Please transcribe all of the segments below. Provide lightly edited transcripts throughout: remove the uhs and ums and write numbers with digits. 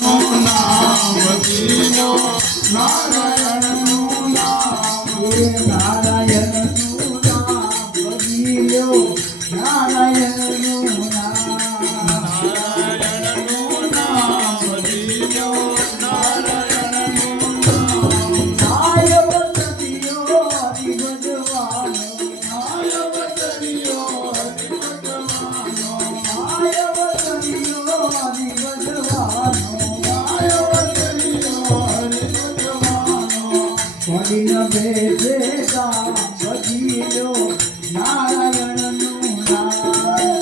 નામ ભજીલો નારાયણનું નામ નારાયણનું નામ ભજીલો નારાયણનું નામ નારાયણનું નામ ભજીલો નારાયણનું નામ નાય વસતિયો હરિભજવાનો નાય વસરિયો હરિભજવાનો નાય વસતિયો હરિભજવાનો નાય વસરિયો હરિભજવાનો પડીન બેસેતા ભજીલો નારાયણનું નામ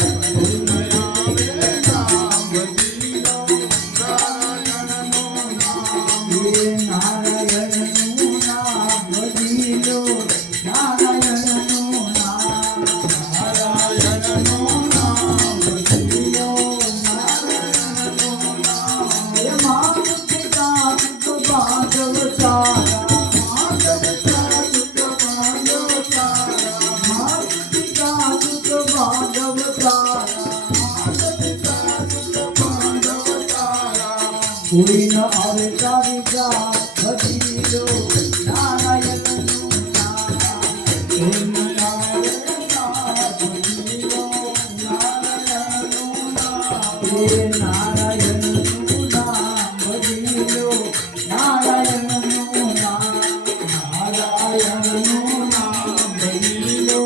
નારાયણનું નામ ભજીલો નારાયણનું નામ નારાયણનું નામ ભજીલો હે માત પિતા સુત ભાગવ તારા માત પિતા સુત ભાગવ તારા માત પિતા સુત ભાગવ તારા માત પિતા સુત ભાગવ તારા કોઈ ન આવે તારી જા ભજીલો નારાયણનું નામ કોઈ ન આવે તા ભજીલો નારાયણનું નામ હે નારાયણનું નામ ભજીલો નારાયણનું નામ નારાયણનું નામ ભજીલો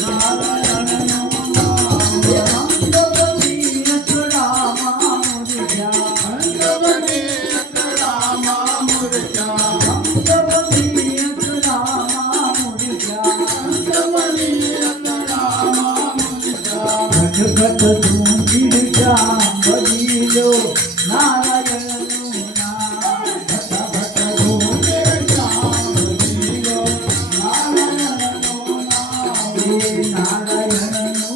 નારાયણનું નામ હે અંગવતી રચરામા મુરજા અંગવની અંતરામા મૂર્છા અંગવતી રચરામા મુરજા અંગવની અંતરામા મૂર્છા ઘટ ધૂંધી જા ભજીલો નારાયણનું નામ ઘટ ધૂંધી જા ભજીલો નારાયણનું નામ હે નારાયણનું